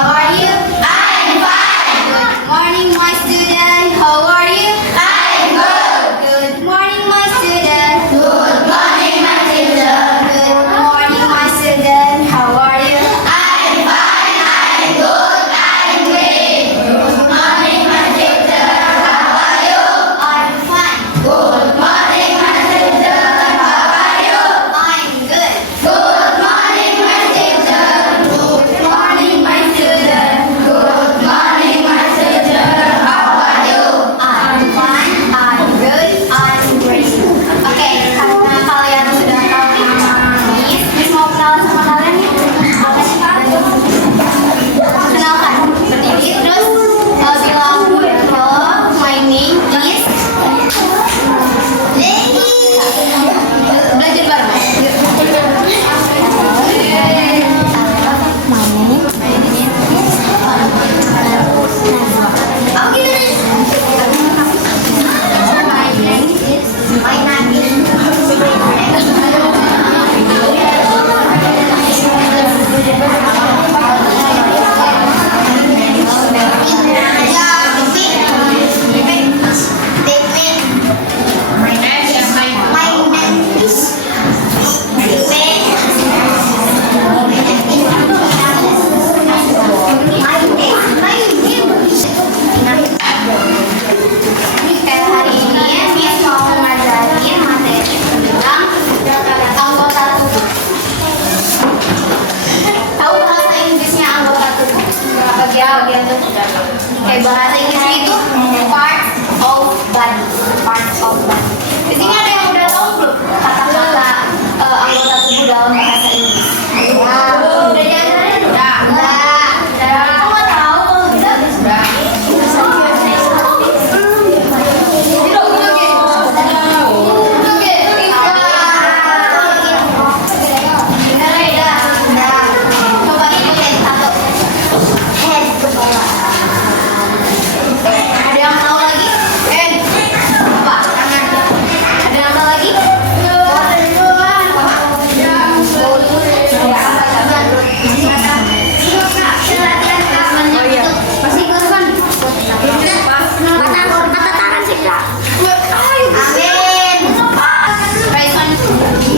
How are you? I'm fine. Good morning, my student. How are you? I'm good. Good morning, my student. Good morning, my teacher. Good morning, my student. How are you? I'm fine. I'm good. I'm great. Good morning, my teacher. How are you? I'm fine. Good morning, my teacher. How are you? I'm good. Good morning, my teacher. Good morning, my student. Good morning, my teacher. How are you? I'm fine. I'm good. I'm great. Oke, karena kalian sudah tahu nama Miss mau kenalan sama kalian nih. Apa sih Kak? Kenalkan, berdiri terus bilang hello, my name is Lady. Belajar bareng. Yuk. Kayak hari ini Miss mau ngajarin materi tentang anggota tubuh. Tahu bahasa Inggrisnya anggota tubuh? Bagian tubuh. Kayak bahasa Inggrisnya itu part of body. Part of body. Di sini ada yang udah tahu belum kata-kata anggota tubuh dalam bahasa Inggris? Udah diajarin? Udah. Kamu nggak tahu? Udah. Ada yang tahu lagi? Apa? Ada yang tahu lagi? Masih keluar. Kata tangan sih Kak. Amin.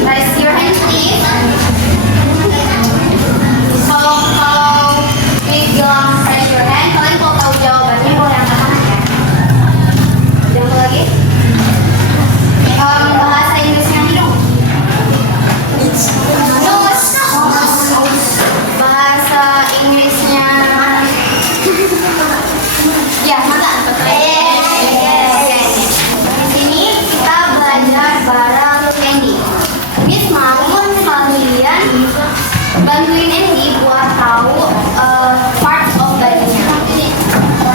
Raise your hand please. Kalau bilang raise your hand, kalian kalau tahu jawabannya boleh angkat tangan ya. Jangan lagi. Bahasa Inggrisnya hidung. Nose. Bahasa Inggrisnya ya mata. Di sini kita belajar bareng Andy. Miss mau kalian bantuin Andy buat tahu part of body-nya.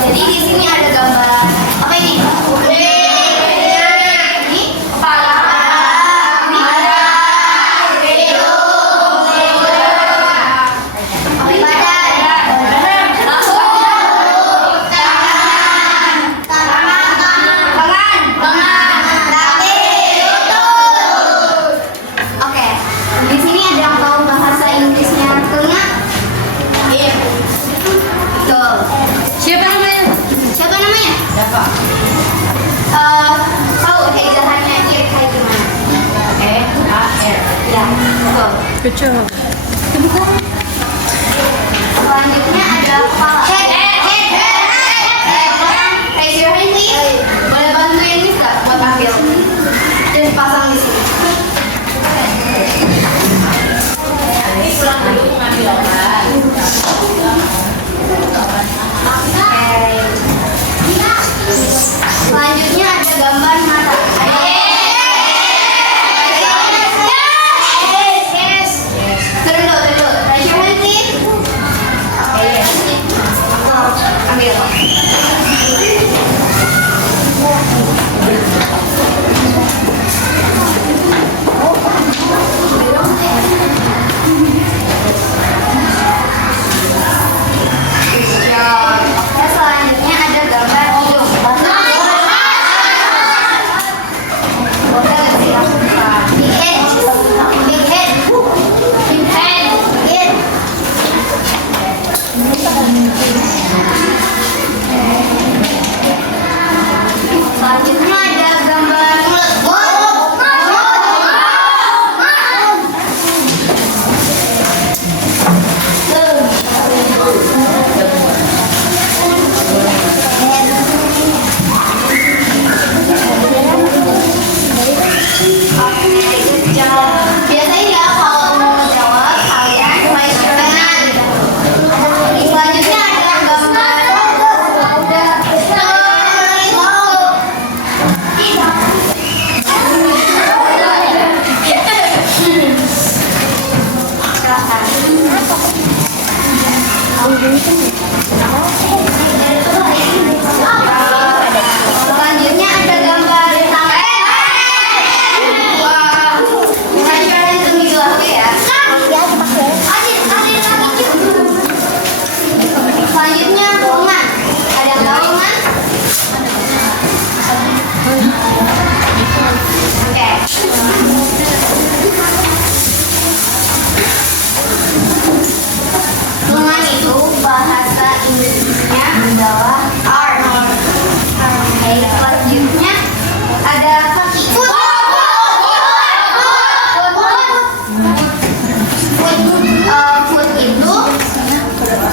Jadi di sini ada gambaran apa ini? Ini kepala, ini Oke, di sini ada yang tahu bahasa Inggrisnya telinga? Iya. Betul. Siapa namanya? Siapa namanya? Tahu ejaannya ear kayak gimana? E-A-R. Ya, betul. Good job. Selanjutnya ada kepala. Raise your hand please. Boleh bantuin Miss nggak buat ambil dan pasang di sini. Pulang dulu ngambil obat. Selanjutnya ada gambar mata. Terus, raise your hand please. Selanjutnya ada gambar mulut. Biasanya ya kalau mau jawab kalian main tangan. Selanjutnya ada gambar selanjutnya ada gambar tangan. Wah, bukan cara yang tunggu aku ya. Selanjutnya lengan. Ada yang tahu lengan? Oke. Lengan itu bahasa Inggrisnya adalah arm. Oke, selanjutnya ada kaki. Foot itu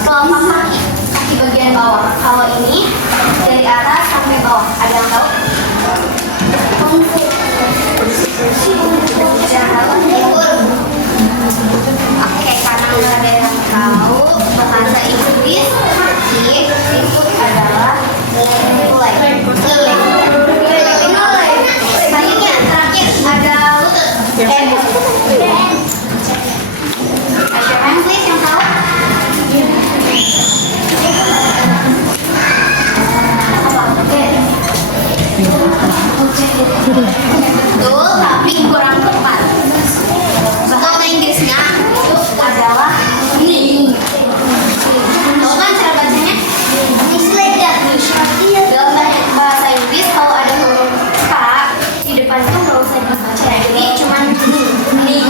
kelompok kaki, kaki bagian bawah. Kalau ini dari atas sampai bawah. Ada yang tahu? Oke, karena nggak ada yang tahu bahasa Inggris, kaki itu adalah leg. Selanjutnya terakhir ada lutut. Raise your hand, please, yang tahu. Betul, tapi kurang tepat. Bahasa Inggrisnya itu adalah knee. Tahu kan cara bacanya? Dalam bahasa Inggris kalau ada huruf K di depan itu nggak usah dibaca, jadi cuma knee.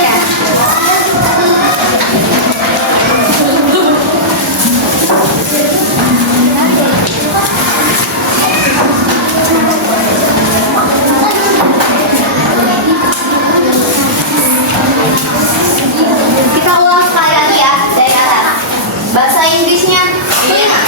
Ya. Kita ulang sekali lagi ya dari atas. Bahasa Inggrisnya telinga.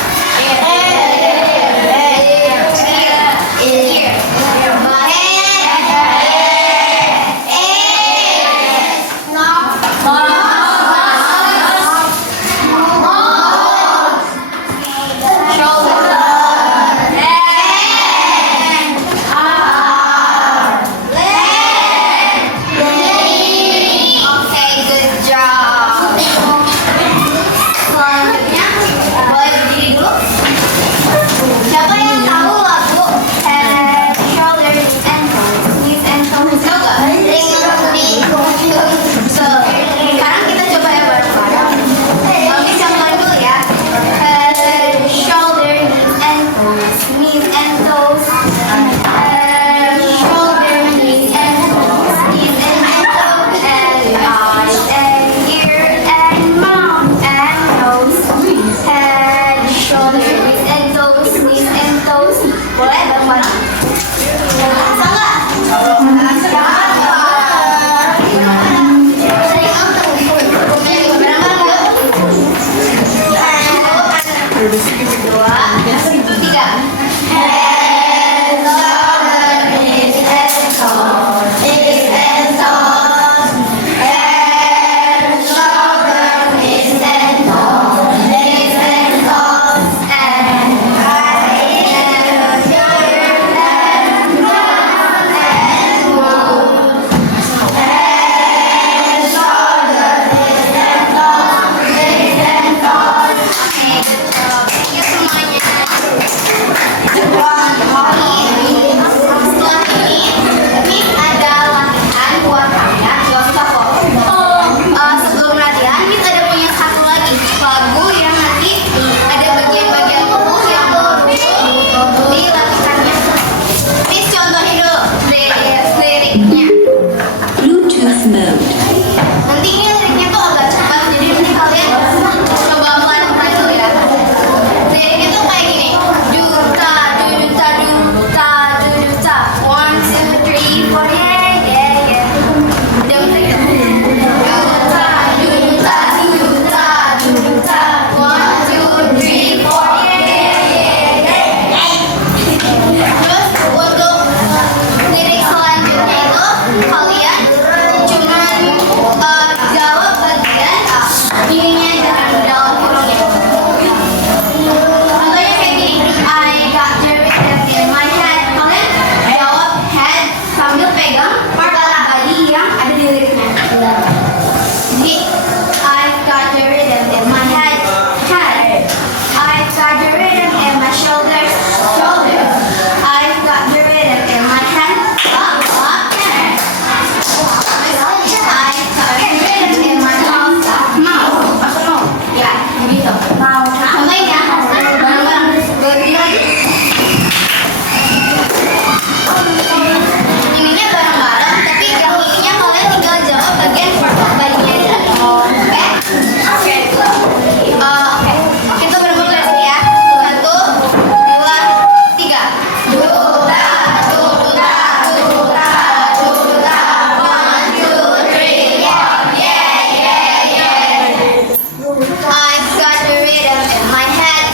Ininya jangan dalam kurung ya. Contohnya kayak gini. I got the rhythm in my head. Kalian jawab head sambil pegang kepala body yang ada di liriknya. Jadi I've got the rhythm in my head. Head. I've got the rhythm in my shoulders. Shoulder. I've got the rhythm in my hand. Up, hand. I've got the rhythm in my mouth. Mouth. Masuk mouth. Ya, begitu. Contohin ya. Bareng-bareng. Ganti lagi. Ininya bareng-bareng, tapi yang ininya kalian tinggal jawab bagian body-nya aja. Oke? Oke. Oke. Kita berburu dari sini ya. 1, 2, 3. Duta, duta, duta, duta. 1, 2, 3, 4. Yeah. I've got the rhythm in my head.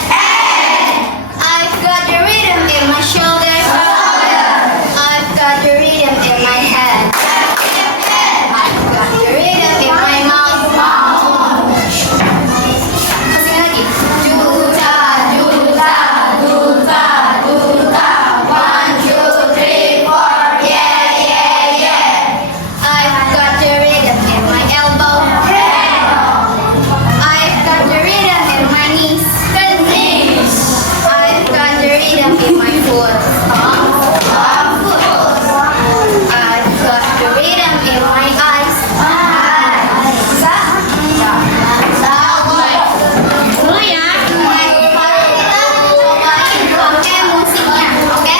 I've got the rhythm in my shoulders. I've got the rhythm in my head. I've got the rhythm in my mouth. Masih lagi. Duta, duta, duta, duta. 1, 2, 3, 4. Yeah. I've got the rhythm in my elbow. I've got the rhythm in my knees. I've got the rhythm in my foot. Foot. I've got the rhythm in my eyes. Bisa? Dulu ya. Sekarang kita cobain pakai musiknya, oke?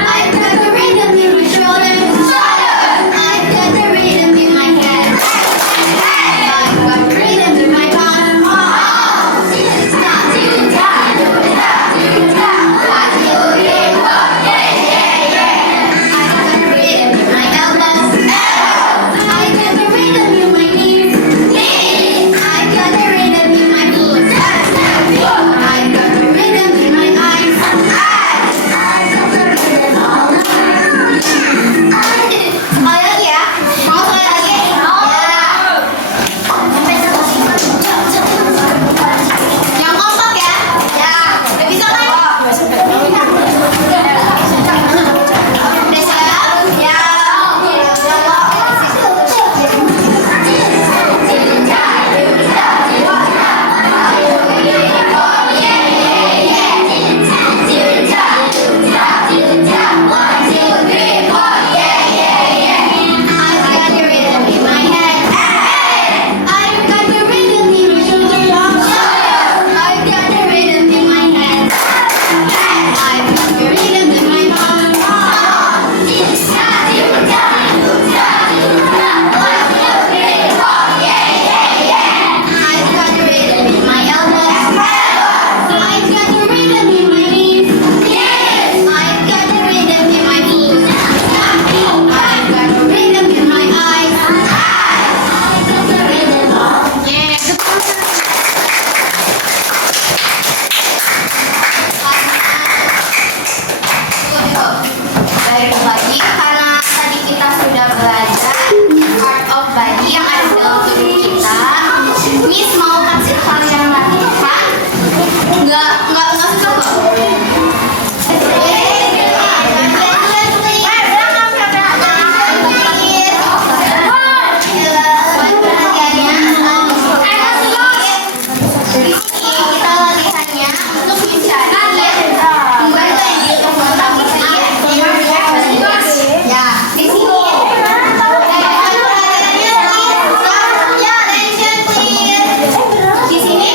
I've got the rhythm in my shoulders. I've got the rhythm in my head. I've got the rhythm in my mouth. I've got the rhythm in my elbows. I've got the rhythm in my knees. I've got the rhythm in my boots. I've got the rhythm in my eyes. Sekali lagi ya. Mau sekali lagi? Yang kompak ya. Ya. Udah bisa kan? Udah siap? Ya. I've got the rhythm in my head. I've got the rhythm in my shoulders. I've got the rhythm in my head. I've got the rhythm in my mouth. I've got the rhythm in my elbows. I've got the rhythm in my knees. I've got the rhythm in my boots. I've got the rhythm in my eyes. Dari body, karena tadi kita sudah belajar part of body yang ada dalam tubuh kita. Miss mau kasih kalian latihan, nggak susah kok. Di sini kita latihannya untuk mencari membantu ya di sini. Attention please. Di sini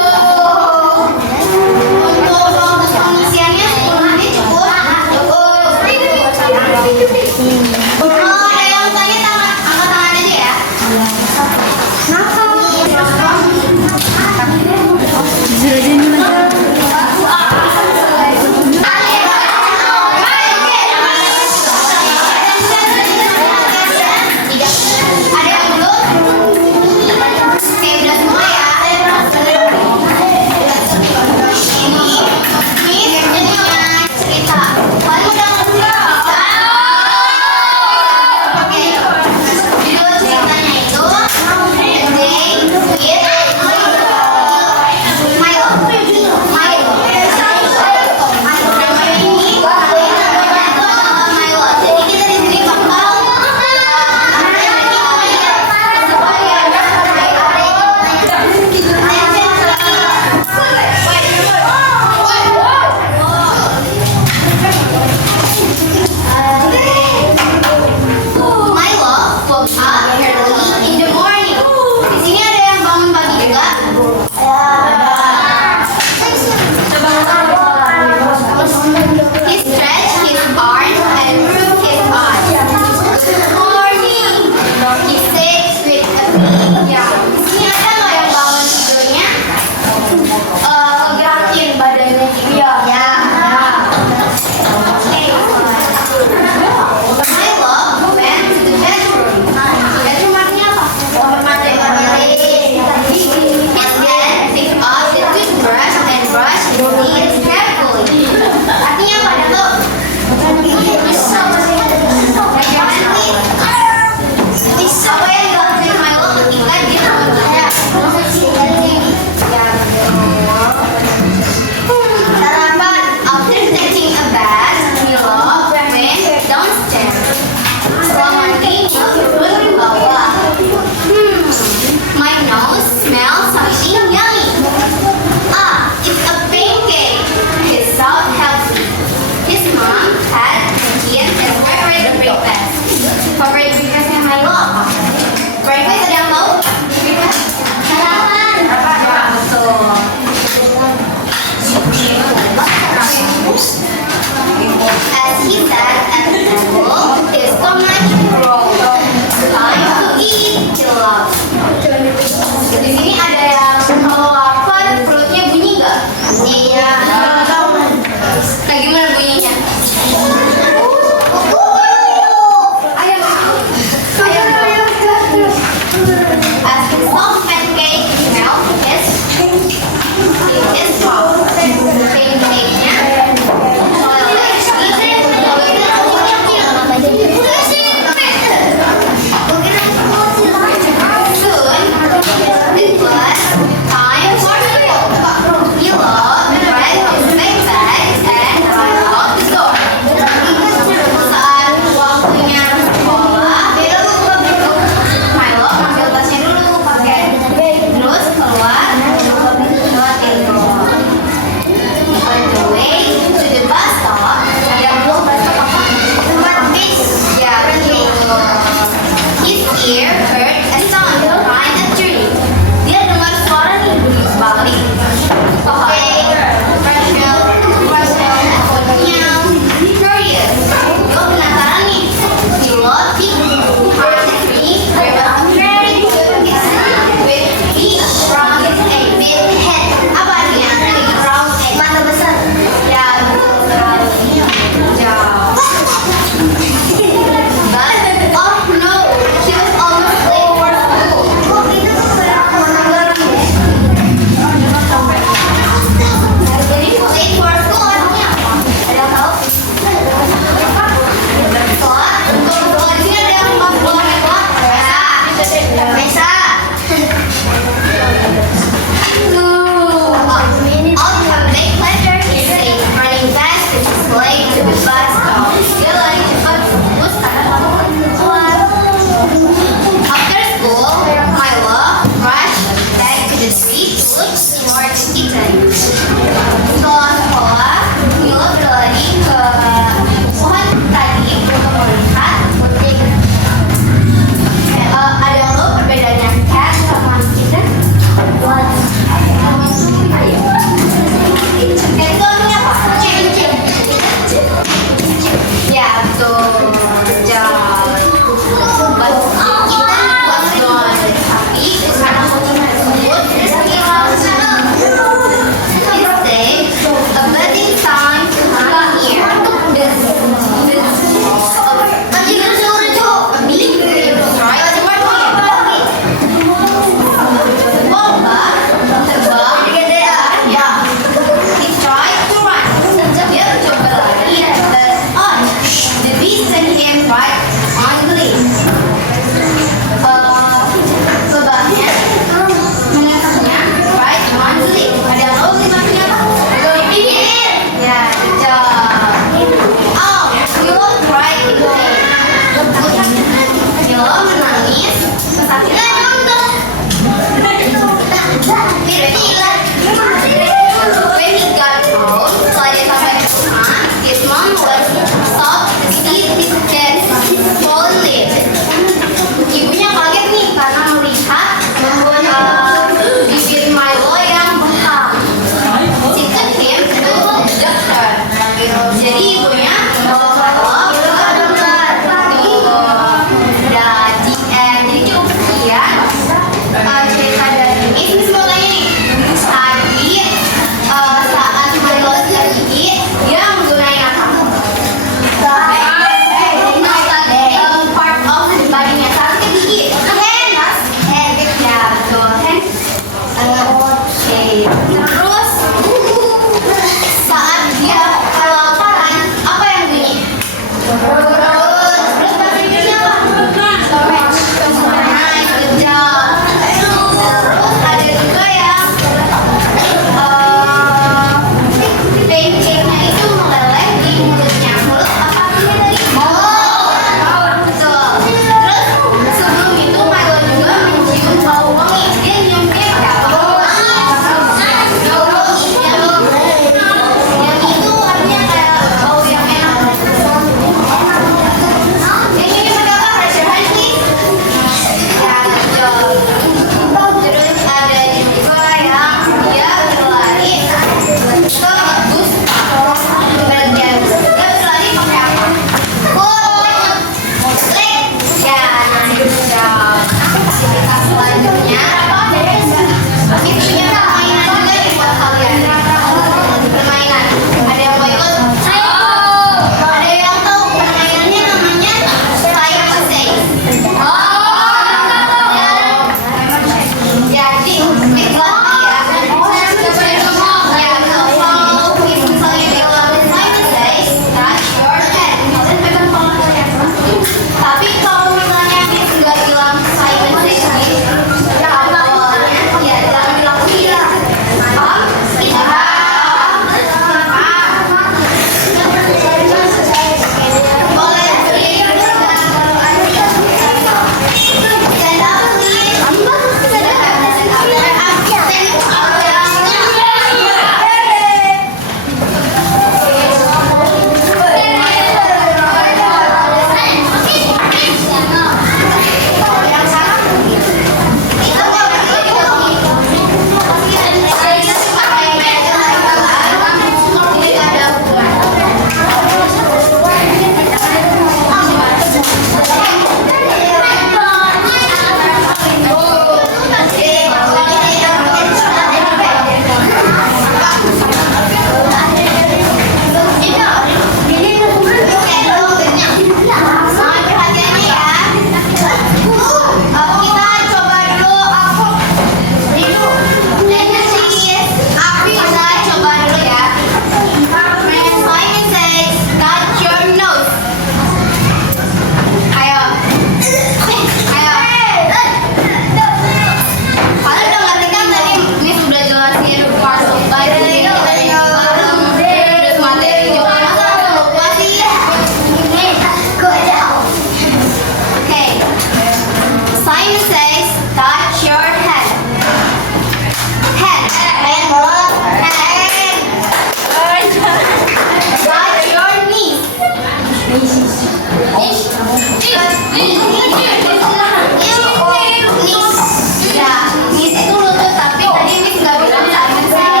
Miss itu lutut, tapi tadi Miss nggak bilang Simon says.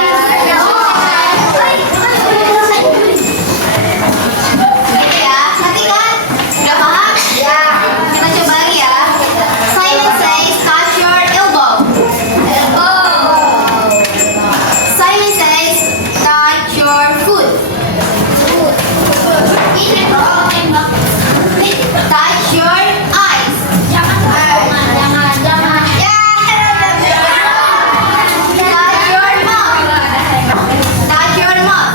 Gitu ya, ngerti kan? Udah paham? Ya. Kita coba lagi ya. Simon says, touch your elbow. Simon says, touch your foot. Touch your eyes. Jangan. Touch your mouth. Touch your mouth.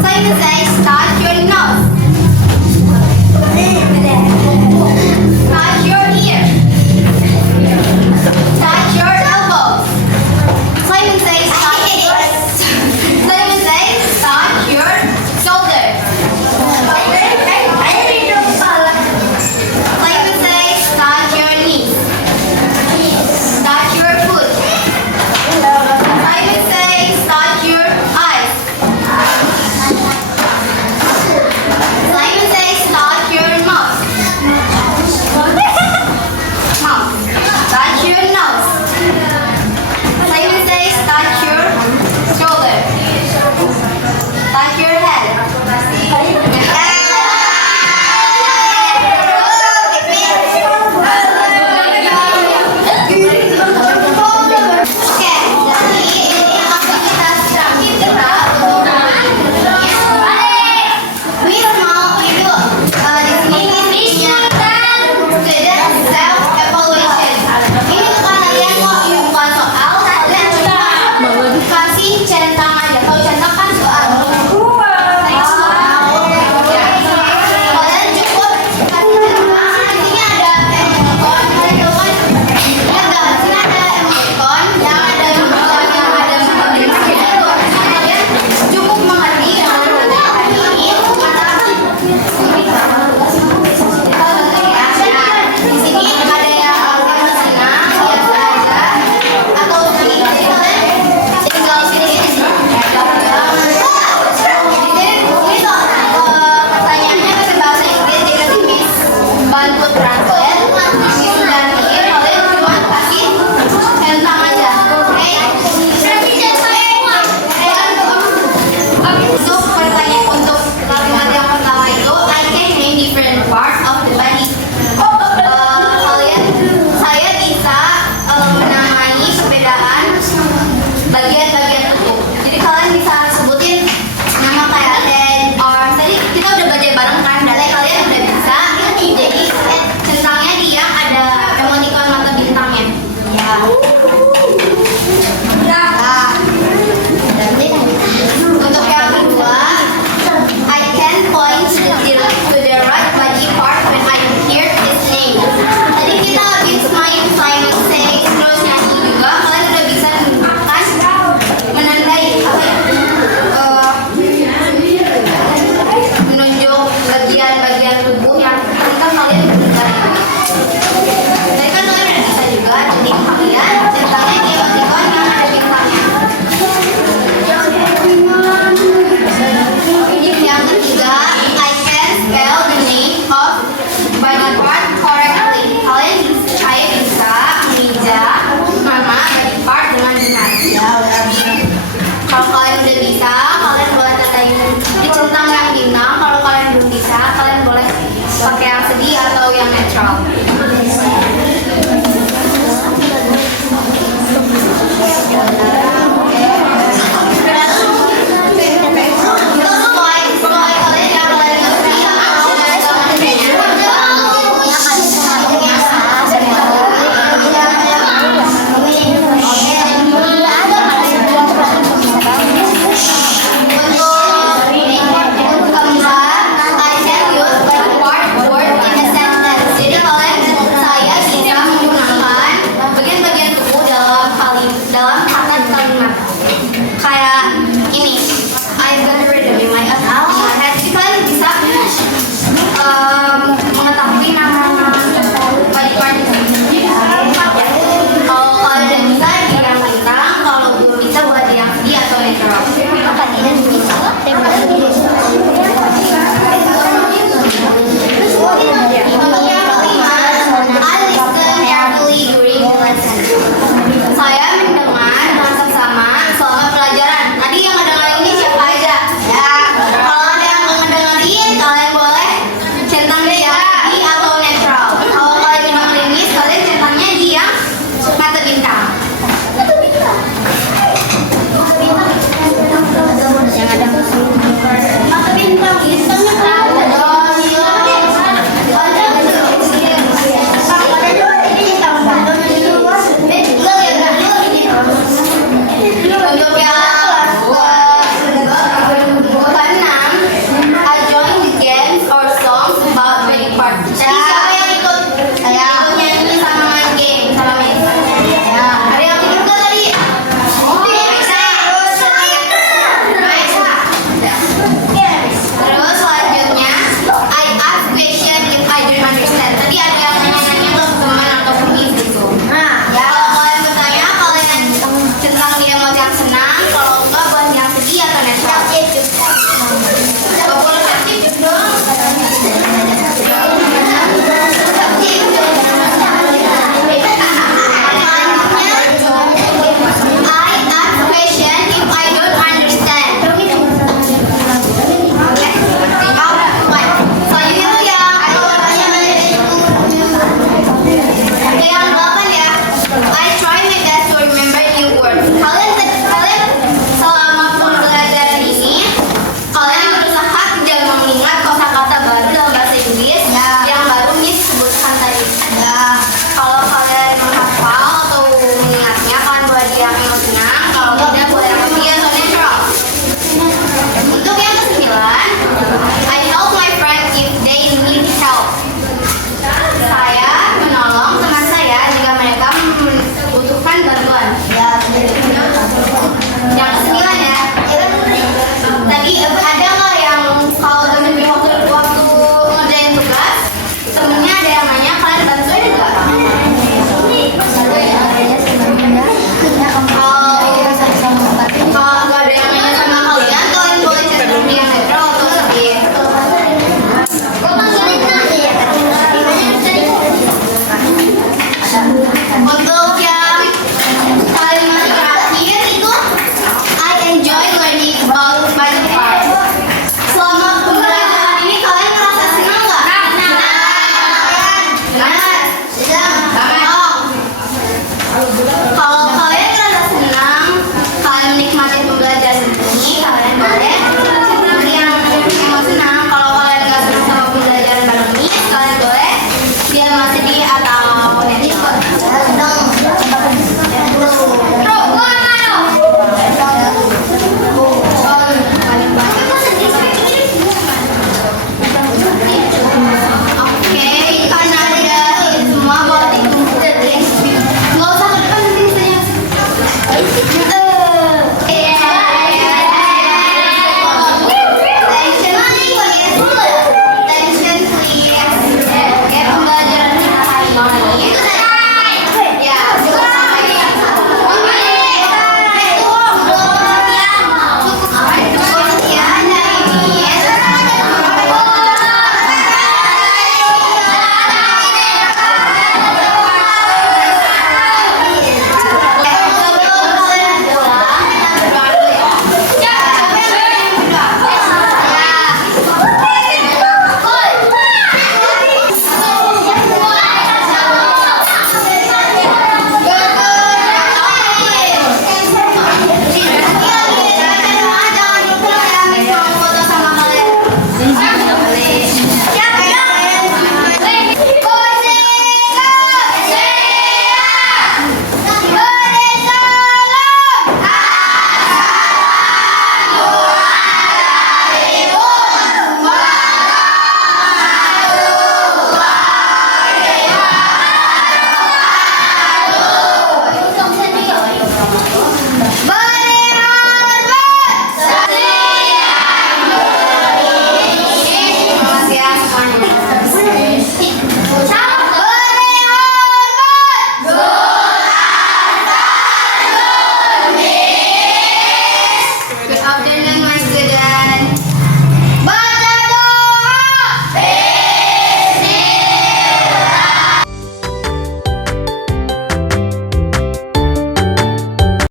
Simon says, touch your nose. Touch your ear. Touch your elbows. Simon says, touch your. Simon says, touch your shoulder. Simon says, touch your knees. Touch your foot. Simon says, touch your eyes. Simon says, touch your mouth. Mouth. Touch your nose. Simon says, touch your shoulder. Touch your head. Oke, jadi ini aktivitas terakhir kita untuk Miss mau itu di sini Miss punya student self evaluation. Ini untuk kalian mau bukan soal, kalian cuma kasih centang aja. Kalau centang kan soal. Kalian cukup kasih centang. Di sini ada emoticon. Kalian tahu kan? Lihat nggak? Di sini ada emoticon. Yang ada emoticon yang ada di sini itu. Kalian cukup mengerti kalau ini kata di sini ada yang agak senang biasa aja atau sedih. Jadi kalian tinggal pilih di sini. Pertanyaannya pakai bahasa Inggris, jadi nanti Miss bantu translate. Miss ganti, kalian cuma kasih centang aja, oke? Untuk pertanyaan untuk kalimat yang pertama itu, I can name different parts of the body. Saya bisa menamai perbedaan bagian-bagian tubuh. Jadi kalian bisa sebutin nama kayak head, arm. Tadi kita udah belajar bareng kan, dari kalian udah bisa. Jadi centangnya dia ada emoticon mata bintangnya. Ya. Untuk yang kedua, I can point to the right body part when I hear his name. Tadi kita habis main Simon Says, terus nyanyi juga. Kalian udah bisa menandai apa ya? Menunjuk bagian-bagian tubuh yang tadi kan kalian bisa. Tadi kan kalian udah bisa juga. Jadi kalian centangnya di emoticon yang ada bintangnya. Yang ketiga, I can spell the name of body part correctly. Saya bisa menghijab nama body part dengan benar. Kalau kalian udah bisa, kalian boleh katain di centang yang bintang. Kalau kalian belum bisa, kalian boleh pakai yang sedih atau yang netral. Sesuai kalian yang kalian ngerti atau keempat, I can use body part word in a sentence. Jadi kalian Tadi siapa